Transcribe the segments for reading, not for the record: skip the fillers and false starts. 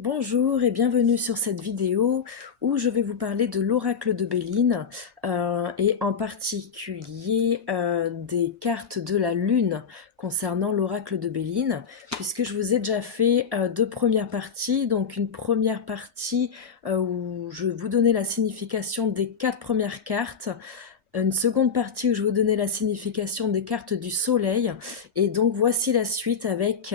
Bonjour et bienvenue sur cette vidéo où je vais vous parler de l'oracle de Béline et en particulier des cartes de la lune concernant l'oracle de Béline, puisque je vous ai déjà fait deux premières parties. Donc une première partie où je vous donnais la signification des quatre premières cartes, une seconde partie où je vais vous donner la signification des cartes du soleil. Et donc voici la suite avec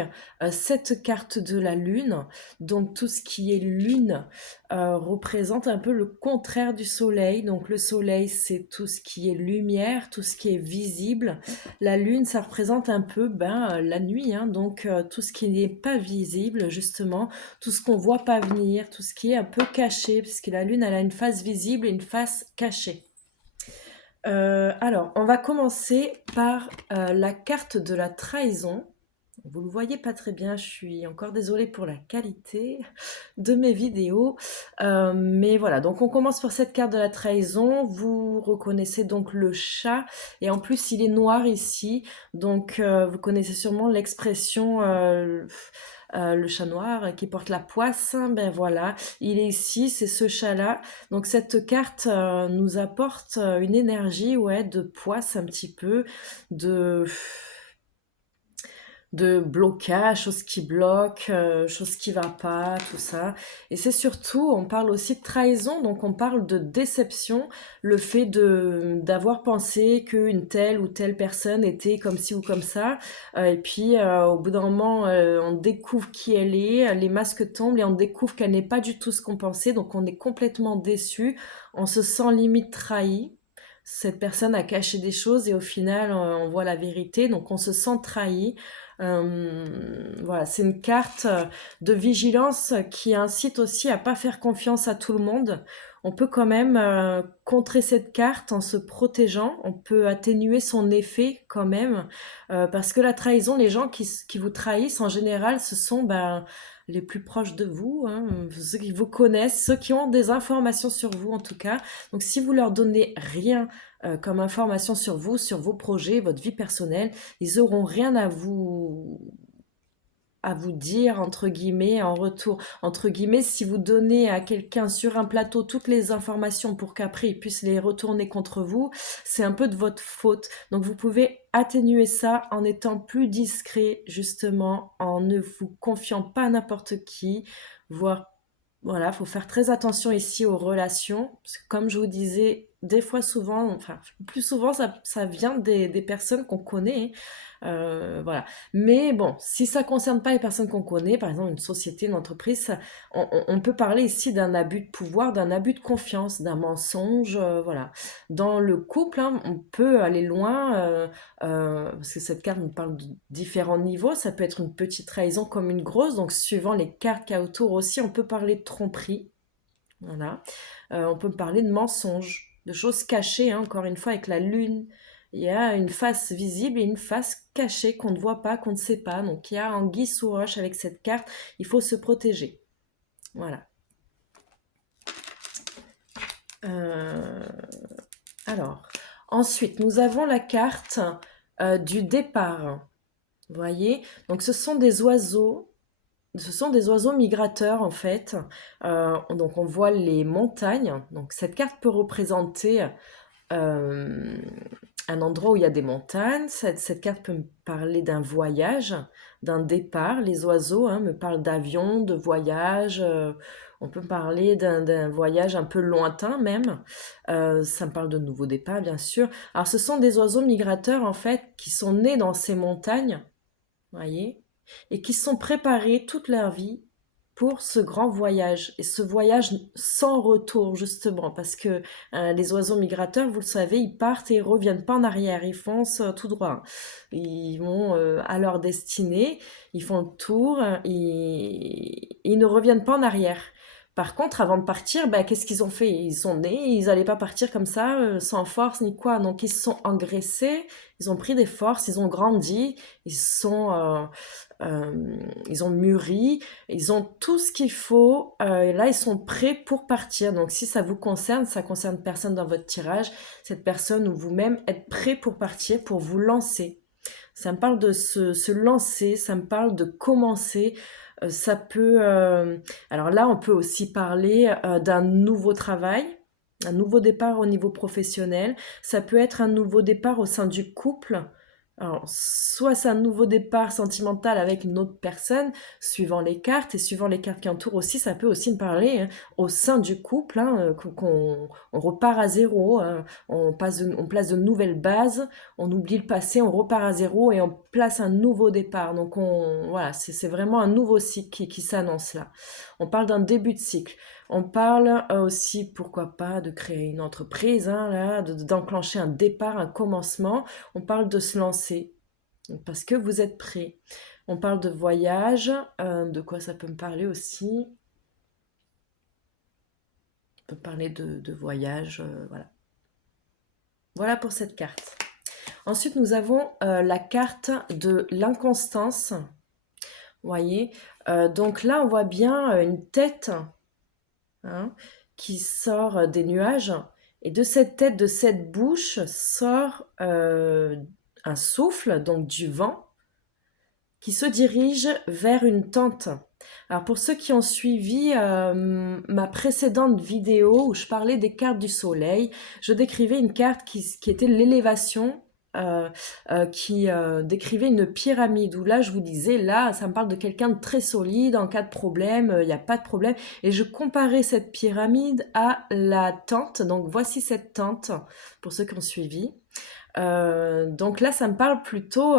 cette carte de la lune. Donc tout ce qui est lune représente un peu le contraire du soleil. Donc le soleil, c'est tout ce qui est lumière, tout ce qui est visible. La lune, ça représente un peu la nuit, hein. Donc tout ce qui n'est pas visible, justement, tout ce qu'on voit pas venir, tout ce qui est un peu caché, puisque la lune, elle a une face visible et une face cachée. Alors, on va commencer par la carte de la trahison. Vous ne le voyez pas très bien, je suis encore désolée pour la qualité de mes vidéos. Mais voilà, donc on commence par cette carte de la trahison. Vous reconnaissez donc le chat, et en plus il est noir ici. Donc vous connaissez sûrement l'expression le chat noir qui porte la poisse. Ben voilà, il est ici, c'est ce chat-là. Donc cette carte nous apporte une énergie, ouais, de poisse un petit peu, de blocage, choses qui bloquent, choses qui va pas, tout ça. Et c'est surtout, on parle aussi de trahison, donc on parle de déception, le fait de d'avoir pensé qu'une telle ou telle personne était comme ci ou comme ça, et puis au bout d'un moment, on découvre qui elle est, les masques tombent et on découvre qu'elle n'est pas du tout ce qu'on pensait, donc on est complètement déçu, on se sent limite trahi. Cette personne a caché des choses et au final, on voit la vérité, donc on se sent trahi. Voilà, c'est une carte de vigilance qui incite aussi à pas faire confiance à tout le monde. On peut quand même contrer cette carte en se protégeant. On peut atténuer son effet quand même, parce que la trahison, les gens qui vous trahissent en général, ce sont les plus proches de vous, hein, ceux qui vous connaissent, ceux qui ont des informations sur vous en tout cas. Donc si vous leur donnez rien comme information sur vous, sur vos projets, votre vie personnelle, ils auront rien à vous dire, entre guillemets, en retour. Entre guillemets, si vous donnez à quelqu'un sur un plateau toutes les informations pour qu'après il puisse les retourner contre vous, c'est un peu de votre faute. Donc vous pouvez atténuer ça en étant plus discret, justement, en ne vous confiant pas à n'importe qui, voire voilà, faut faire très attention ici aux relations, parce que comme je vous disais, des fois souvent, enfin plus souvent ça vient des personnes qu'on connaît, voilà. Mais bon, si ça concerne pas les personnes qu'on connaît, par exemple une société, une entreprise, on peut parler ici d'un abus de pouvoir, d'un abus de confiance, d'un mensonge, voilà. Dans le couple, hein, on peut aller loin, parce que cette carte nous parle de différents niveaux, ça peut être une petite trahison comme une grosse, donc suivant les cartes qu'il y a autour aussi, on peut parler de tromperie, voilà. On peut parler de mensonge, de choses cachées, hein, encore une fois, avec la lune. Il y a une face visible et une face cachée qu'on ne voit pas, qu'on ne sait pas. Donc il y a anguille sous roche avec cette carte, il faut se protéger. Voilà. Euh, alors, ensuite, nous avons la carte du départ. Vous voyez? Donc ce sont des oiseaux. Ce sont des oiseaux migrateurs en fait. Donc on voit les montagnes. Donc cette carte peut représenter euh, un endroit où il y a des montagnes. Cette carte peut me parler d'un voyage, d'un départ. Les oiseaux, hein, me parlent d'avion, de voyage. On peut parler d'un voyage un peu lointain même. Ça me parle de nouveaux départs, bien sûr. Alors ce sont des oiseaux migrateurs en fait qui sont nés dans ces montagnes, voyez, et qui sont préparés toute leur vie pour ce grand voyage, et ce voyage sans retour justement, parce que les oiseaux migrateurs, vous le savez, ils partent et ils reviennent pas en arrière, ils foncent tout droit. Ils vont à leur destinée, ils font le tour, ils ne reviennent pas en arrière. Par contre, avant de partir, qu'est-ce qu'ils ont fait? Ils sont nés, ils n'allaient pas partir comme ça, sans force ni quoi. Donc ils se sont engraissés, ils ont pris des forces, ils ont grandi, ils sont, ils ont mûri, ils ont tout ce qu'il faut. Et là, ils sont prêts pour partir. Donc, si ça vous concerne, ça concerne personne dans votre tirage, cette personne ou vous-même êtes prêt pour partir, pour vous lancer. Ça me parle de se lancer, ça me parle de commencer. Ça peut, alors là, on peut aussi parler d'un nouveau travail, un nouveau départ au niveau professionnel. Ça peut être un nouveau départ au sein du couple. Alors, soit c'est un nouveau départ sentimental avec une autre personne, suivant les cartes, et suivant les cartes qui entourent aussi, ça peut aussi me parler hein, au sein du couple, hein, qu'on on repart à zéro, on place de nouvelles bases, on oublie le passé, on repart à zéro et on place un nouveau départ. Donc voilà, c'est vraiment un nouveau cycle qui s'annonce là. On parle d'un début de cycle. On parle aussi, pourquoi pas, de créer une entreprise, hein, là, d'enclencher un départ, un commencement. On parle de se lancer parce que vous êtes prêt. On parle de voyage, de quoi ça peut me parler aussi. On peut parler de voyage, voilà. Voilà pour cette carte. Ensuite, nous avons la carte de l'inconstance. Vous voyez, donc là, on voit bien une tête hein, qui sort des nuages. Et de cette tête, de cette bouche, sort un souffle, donc du vent, qui se dirige vers une tente. Alors pour ceux qui ont suivi ma précédente vidéo où je parlais des cartes du soleil, je décrivais une carte qui était l'élévation, qui décrivait une pyramide, où là je vous disais, là ça me parle de quelqu'un de très solide, en cas de problème, il n'y a pas de problème, et je comparais cette pyramide à la tente, donc voici cette tente, pour ceux qui ont suivi. Donc là, ça me parle plutôt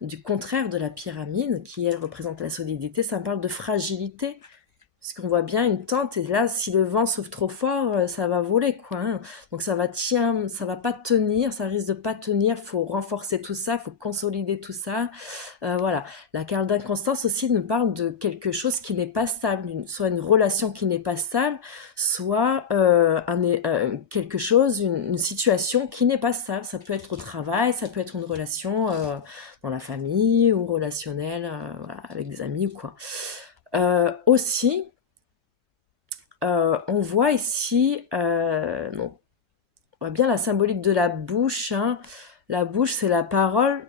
du contraire de la pyramide, qui elle représente la solidité, ça me parle de fragilité. Parce qu'on voit bien une tente, et là, si le vent souffle trop fort, ça va voler, quoi. Hein. Donc ça va pas tenir, ça risque de pas tenir, faut renforcer tout ça, faut consolider tout ça. Voilà. La carte d'inconstance aussi nous parle de quelque chose qui n'est pas stable, soit une relation qui n'est pas stable, soit quelque chose, une situation qui n'est pas stable. Ça peut être au travail, ça peut être une relation dans la famille ou relationnelle voilà, avec des amis ou quoi. Aussi, on voit ici, non, on voit bien la symbolique de la bouche. Hein. La bouche, c'est la parole.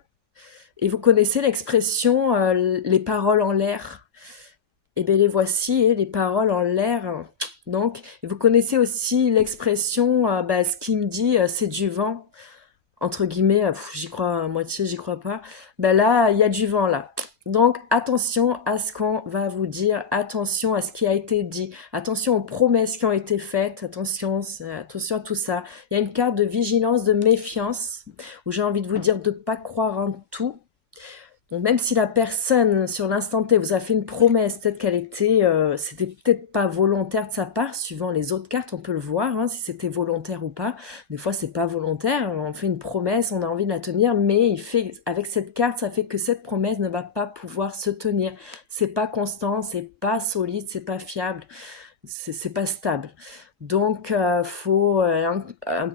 Et vous connaissez l'expression les paroles en l'air. Eh bien, les voici, les paroles en l'air. Donc, et vous connaissez aussi l'expression ce qui me dit, c'est du vent. Entre guillemets, j'y crois à moitié, j'y crois pas. Ben là, il y a du vent là. Donc attention à ce qu'on va vous dire, attention à ce qui a été dit, attention aux promesses qui ont été faites, attention à tout ça. Il y a une carte de vigilance, de méfiance, où j'ai envie de vous dire de ne pas croire en tout. Donc même si la personne, sur l'instant T, vous a fait une promesse, peut-être qu'elle était, c'était peut-être pas volontaire de sa part, suivant les autres cartes, on peut le voir, hein, si c'était volontaire ou pas. Des fois, c'est pas volontaire, on fait une promesse, on a envie de la tenir, mais avec cette carte, ça fait que cette promesse ne va pas pouvoir se tenir. C'est pas constant, c'est pas solide, c'est pas fiable, c'est pas stable. Donc, faut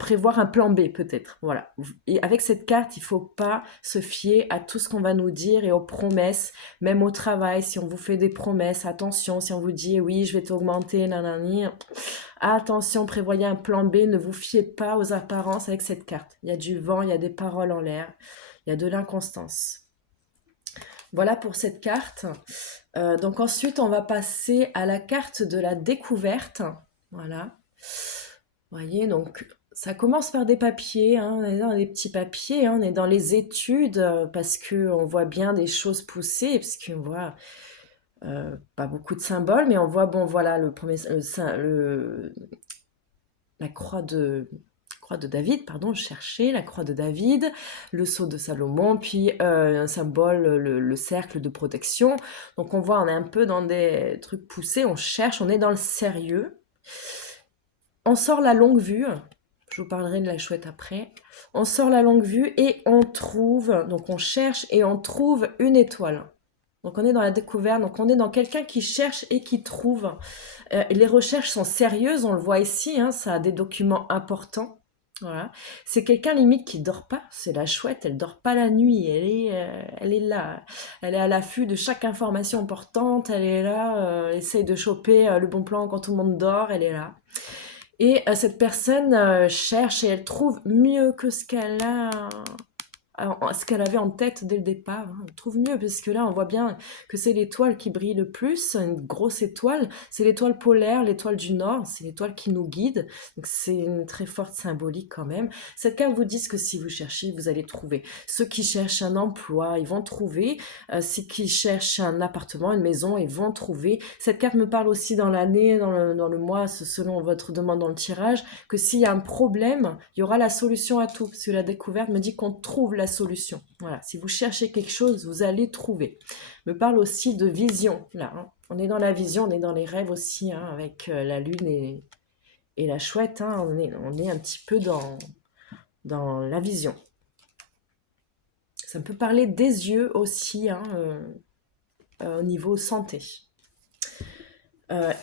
prévoir un plan B peut-être. Voilà. Et avec cette carte, il faut pas se fier à tout ce qu'on va nous dire et aux promesses, même au travail. Si on vous fait des promesses, attention. Si on vous dit oui, je vais t'augmenter, nanani, attention, prévoyez un plan B. Ne vous fiez pas aux apparences avec cette carte. Il y a du vent, il y a des paroles en l'air, il y a de l'inconstance. Voilà pour cette carte. Donc ensuite, on va passer à la carte de la découverte. Voilà. Vous voyez, donc ça commence par des papiers, hein, on est dans les petits papiers, hein, on est dans les études parce qu'on voit bien des choses pousser, parce qu'on voit pas beaucoup de symboles, mais on voit, bon voilà, le premier, la croix de David, pardon, je cherchais la croix de David, le sceau de Salomon, puis un symbole, le cercle de protection. Donc on voit, on est un peu dans des trucs poussés, on cherche, on est dans le sérieux. On sort la longue vue, je vous parlerai de la chouette après. On sort la longue vue et on trouve, donc on cherche et on trouve une étoile. Donc on est dans la découverte, donc on est dans quelqu'un qui cherche et qui trouve. Les recherches sont sérieuses, on le voit ici, hein, ça a des documents importants. Voilà. C'est quelqu'un limite qui dort pas, c'est la chouette, elle dort pas la nuit, elle est là, elle est à l'affût de chaque information importante, elle est là, elle essaye de choper le bon plan quand tout le monde dort, elle est là. Et cette personne cherche et elle trouve mieux que ce qu'elle a. ce qu'elle avait en tête dès le départ, hein. On trouve mieux, parce que là, on voit bien que c'est l'étoile qui brille le plus, une grosse étoile. C'est l'étoile polaire, l'étoile du Nord, c'est l'étoile qui nous guide. Donc c'est une très forte symbolique quand même. Cette carte vous dit que si vous cherchez, vous allez trouver. Ceux qui cherchent un emploi, ils vont trouver. Ceux qui cherchent un appartement, une maison, ils vont trouver. Cette carte me parle aussi dans l'année, dans le mois, selon votre demande dans le tirage, que s'il y a un problème, il y aura la solution à tout. Parce que la découverte me dit qu'on trouve la solution. Voilà, si vous cherchez quelque chose, vous allez trouver. Me parle aussi de vision, là, hein. On est dans la vision, on est dans les rêves aussi, hein, avec la lune et la chouette, hein. On est un petit peu dans la vision. Ça peut parler des yeux aussi, hein, au niveau santé.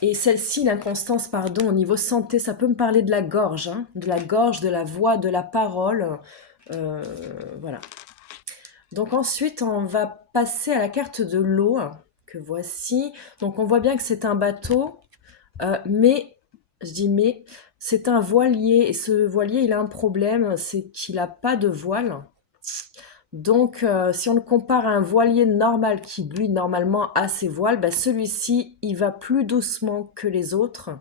Et celle-ci, l'inconstance, pardon, au niveau santé, ça peut me parler de la gorge, hein, de la gorge, de la voix, de la parole. Euh, voilà. Donc ensuite, on va passer à la carte de l'eau, hein, que voici. Donc on voit bien que c'est un bateau, mais, je dis mais, c'est un voilier. Et ce voilier, il a un problème, c'est qu'il n'a pas de voile. Donc, si on le compare à un voilier normal qui, lui, normalement a ses voiles, ben, celui-ci, il va plus doucement que les autres.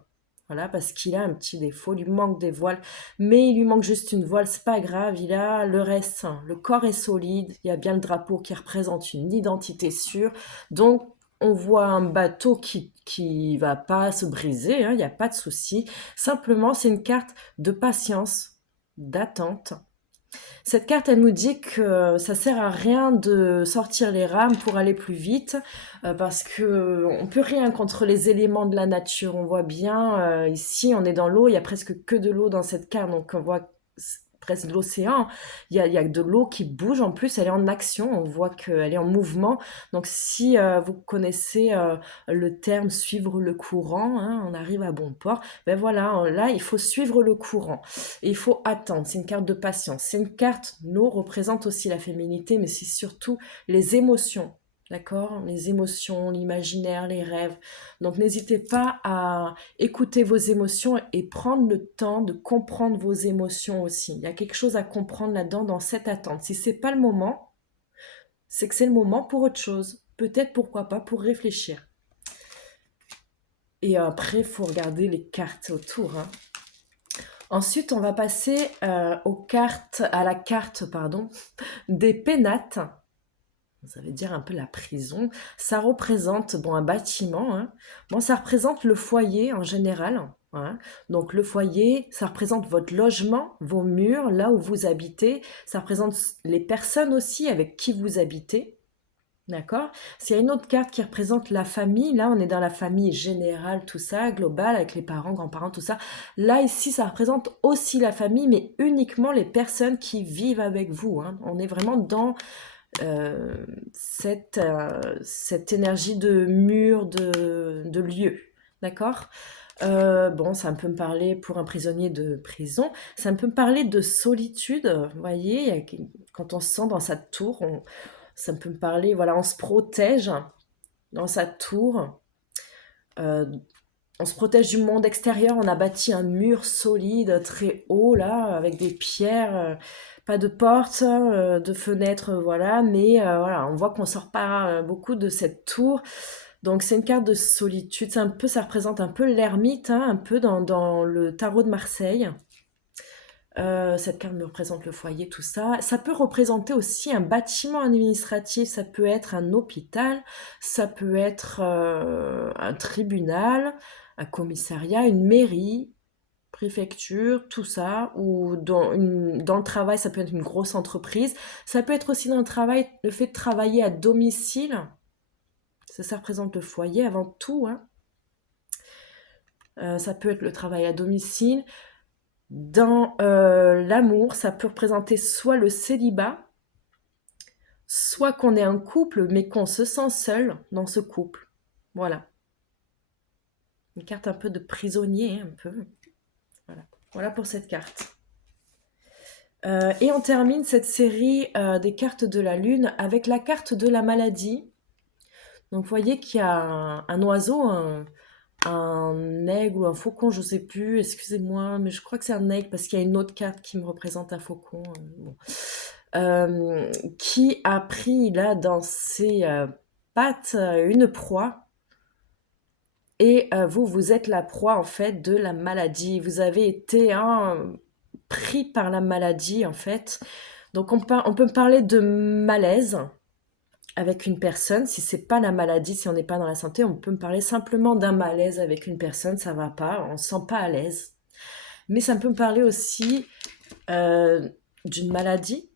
Voilà, parce qu'il a un petit défaut, il lui manque des voiles, mais il lui manque juste une voile, c'est pas grave, il a le reste, hein. Le corps est solide, il y a bien le drapeau qui représente une identité sûre, donc on voit un bateau qui va pas se briser, hein, il n'y a pas de souci. Simplement, c'est une carte de patience, d'attente. Cette carte, elle nous dit que ça sert à rien de sortir les rames pour aller plus vite, parce que on peut rien contre les éléments de la nature. On voit bien, ici, on est dans l'eau, il y a presque que de l'eau dans cette carte, donc on voit presque de l'océan. Il y a de l'eau qui bouge en plus, elle est en action, on voit qu'elle est en mouvement. Donc si vous connaissez le terme suivre le courant, hein, on arrive à bon port, ben voilà, là il faut suivre le courant. Et il faut attendre, c'est une carte de patience. C'est une carte, l'eau représente aussi la féminité, mais c'est surtout les émotions. D'accord? Les émotions, l'imaginaire, les rêves. Donc n'hésitez pas à écouter vos émotions et prendre le temps de comprendre vos émotions aussi. Il y a quelque chose à comprendre là-dedans dans cette attente. Si c'est pas le moment, c'est que c'est le moment pour autre chose. Peut-être, pourquoi pas, pour réfléchir. Et après, il faut regarder les cartes autour, hein. Ensuite, on va passer à la carte, pardon, des pénates. Ça veut dire un peu la prison. Ça représente, bon, un bâtiment, hein. Bon, ça représente le foyer en général, hein. Donc le foyer, ça représente votre logement, vos murs, là où vous habitez. Ça représente les personnes aussi avec qui vous habitez. D'accord? S'il y a une autre carte qui représente la famille, là on est dans la famille générale, tout ça, globale, avec les parents, grands-parents, tout ça. Là ici, ça représente aussi la famille, mais uniquement les personnes qui vivent avec vous, hein. On est vraiment dans euh, cette énergie de mur, de lieu. D'accord? Bon, ça peut me parler pour un prisonnier de prison, ça peut me parler de solitude, vous voyez, quand on se sent dans sa tour, ça peut me parler, voilà, on se protège dans sa tour, euh, on se protège du monde extérieur, on a bâti un mur solide, très haut, là, avec des pierres, pas de porte, de fenêtres, voilà, mais voilà, on voit qu'on sort pas beaucoup de cette tour. Donc c'est une carte de solitude, c'est un peu, ça représente un peu l'ermite, hein, un peu dans le tarot de Marseille. Cette carte me représente le foyer, tout ça. Ça peut représenter aussi un bâtiment administratif, ça peut être un hôpital, ça peut être un tribunal, un commissariat, une mairie, préfecture, tout ça, ou dans le travail, ça peut être une grosse entreprise. Ça peut être aussi dans le travail, le fait de travailler à domicile, ça représente le foyer avant tout, hein. Ça peut être le travail à domicile. Dans l'amour, ça peut représenter soit le célibat, soit qu'on est un couple, mais qu'on se sent seul dans ce couple. Voilà. Une carte un peu de prisonnier, un peu. Voilà, voilà pour cette carte. Et on termine cette série des cartes de la Lune avec la carte de la maladie. Donc vous voyez qu'il y a un oiseau, un aigle ou un faucon, je sais plus, excusez-moi, mais je crois que c'est un aigle parce qu'il y a une autre carte qui me représente un faucon. Bon. euh, qui a pris là dans ses pattes une proie. Et vous, vous êtes la proie en fait de la maladie. Vous avez été pris par la maladie en fait. Donc on peut parler de malaise avec une personne. Si c'est pas la maladie, si on n'est pas dans la santé, on peut me parler simplement d'un malaise avec une personne. Ça va pas, on se sent pas à l'aise. Mais ça peut me parler aussi euh, d'une maladie.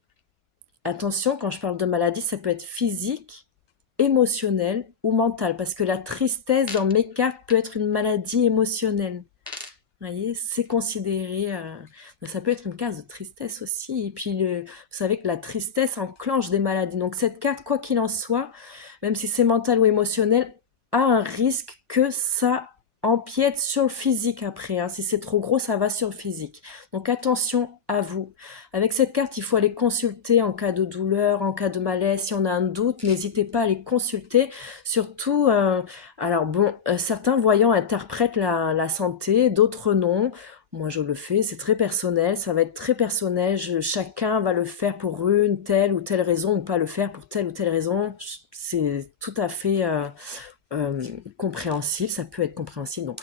Attention, quand je parle de maladie, ça peut être physique, émotionnel ou mental, parce que la tristesse dans mes cartes peut être une maladie émotionnelle. Vous voyez, c'est considéré. Ça peut être une case de tristesse aussi. Et puis, vous savez que la tristesse enclenche des maladies. Donc, cette carte, quoi qu'il en soit, même si c'est mental ou émotionnel, a un risque que ça empiète sur le physique après, hein. Si c'est trop gros, ça va sur le physique. Donc, attention à vous. Avec cette carte, il faut aller consulter en cas de douleur, en cas de malaise. Si on a un doute, n'hésitez pas à aller consulter. Surtout, alors bon, certains voyants interprètent la santé, d'autres non. Moi, je le fais, c'est très personnel, ça va être très personnel. Chacun va le faire pour une telle ou telle raison, ou pas le faire pour telle ou telle raison. C'est tout à fait compréhensible, ça peut être compréhensible, non.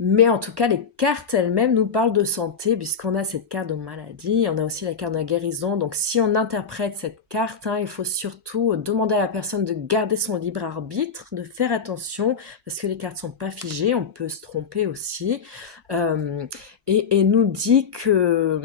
Mais en tout cas, les cartes elles-mêmes nous parlent de santé, puisqu'on a cette carte de maladie, on a aussi la carte de la guérison. Donc, si on interprète cette carte, hein, il faut surtout demander à la personne de garder son libre arbitre, de faire attention, parce que les cartes sont pas figées, on peut se tromper aussi. Euh, et nous dit que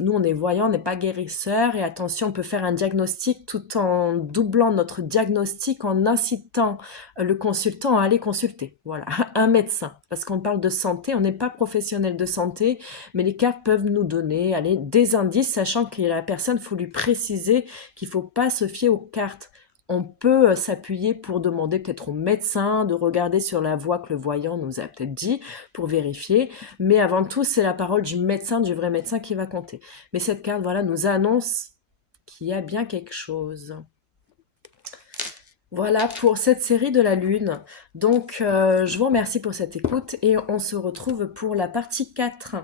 nous, on est voyant, on n'est pas guérisseur, et attention, on peut faire un diagnostic tout en doublant notre diagnostic, en incitant le consultant à aller consulter. Voilà, un médecin. Parce qu'on parle de santé, on n'est pas professionnel de santé, mais les cartes peuvent nous donner allez, des indices, sachant que la personne, il faut lui préciser qu'il ne faut pas se fier aux cartes. On peut s'appuyer pour demander peut-être au médecin de regarder sur la voie que le voyant nous a peut-être dit pour vérifier. Mais avant tout, c'est la parole du médecin, du vrai médecin qui va compter. Mais cette carte, voilà, nous annonce qu'il y a bien quelque chose. Voilà pour cette série de la Lune. Donc, je vous remercie pour cette écoute et on se retrouve pour la partie 4.